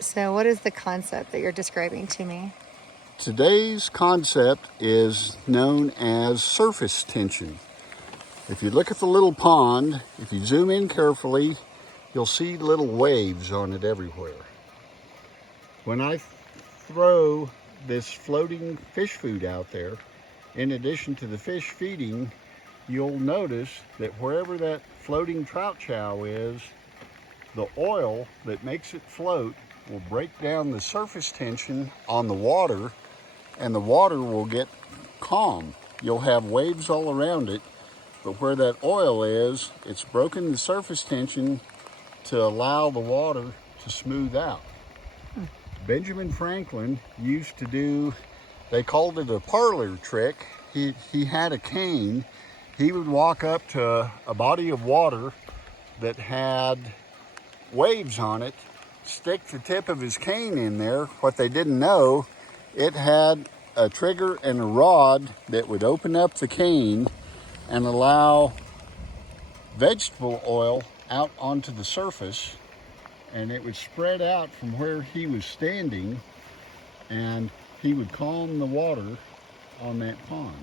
So what is the concept that you're describing to me? Today's concept is known as surface tension. If you look at the little pond, if you zoom in carefully, you'll see little waves on it everywhere. When I throw this floating fish food out there, in addition to the fish feeding, you'll notice that wherever that floating trout chow is, the oil that makes it float will break down the surface tension on the water, and the water will get calm. You'll have waves all around it, but where that oil is, it's broken the surface tension to allow the water to smooth out. Benjamin Franklin used to do, they called it a parlor trick. He had a cane. He would walk up to a body of water that had waves on it, stick the tip of his cane in there. What they didn't know, it had a trigger and a rod that would open up the cane and allow vegetable oil out onto the surface, and it would spread out from where he was standing, and he would calm the water on that pond.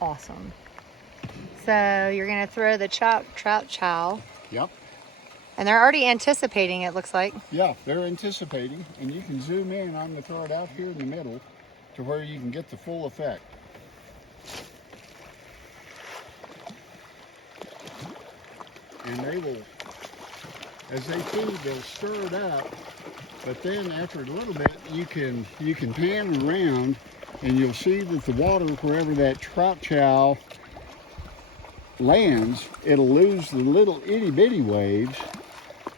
Awesome. So you're going to throw the trout chow. Yep. And they're already anticipating, it looks like. Yeah, they're anticipating, and you can zoom in. I'm going to throw it out here in the middle to where you can get the full effect. And they will, as they feed, they'll stir it up, but then after a little bit, you can pan around, and you'll see that the water, wherever that trout chow lands, it'll lose the little itty-bitty waves.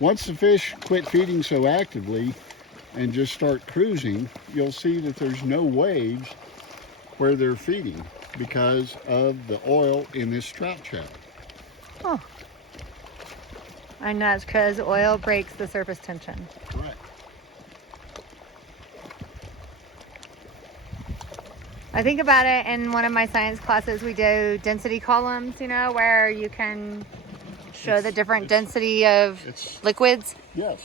Once the fish quit feeding so actively and just start cruising, you'll see that there's no waves where they're feeding because of the oil in this trout chow. Oh. And that's because oil breaks the surface tension. Correct. I think about it in one of my science classes, we do density columns, where you can show the different density of liquids. Yes.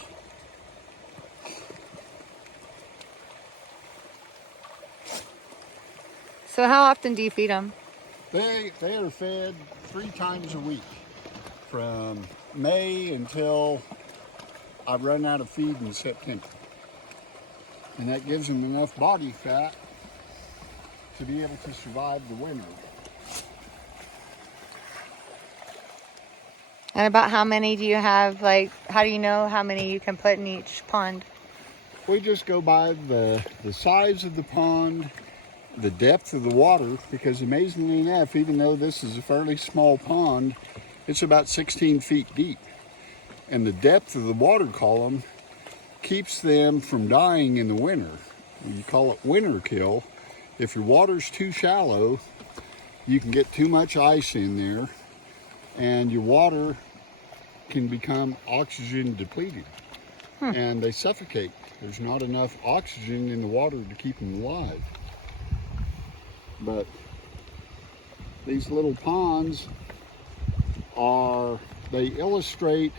So how often do you feed them? They are fed 3 times a week from May until I run out of feed in September. And that gives them enough body fat to be able to survive the winter. And about how many do you have? Like, how do you know how many you can put in each pond? We just go by the size of the pond, the depth of the water, because amazingly enough, even though this is a fairly small pond, it's about 16 feet deep. And the depth of the water column keeps them from dying in the winter. You call it winter kill. If your water's too shallow, you can get too much ice in there, and your water can become oxygen depleted, and they suffocate. There's not enough oxygen in the water to keep them alive. But these little ponds they illustrate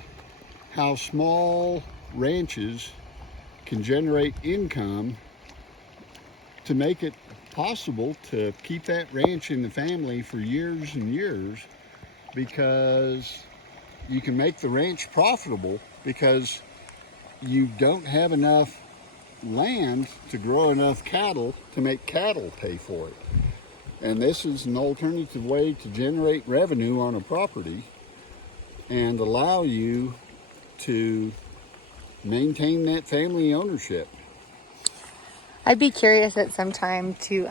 how small ranches can generate income to make it possible to keep that ranch in the family for years and years, because you can make the ranch profitable because you don't have enough land to grow enough cattle to make cattle pay for it. And this is an alternative way to generate revenue on a property and allow you to maintain that family ownership. I'd be curious at some time to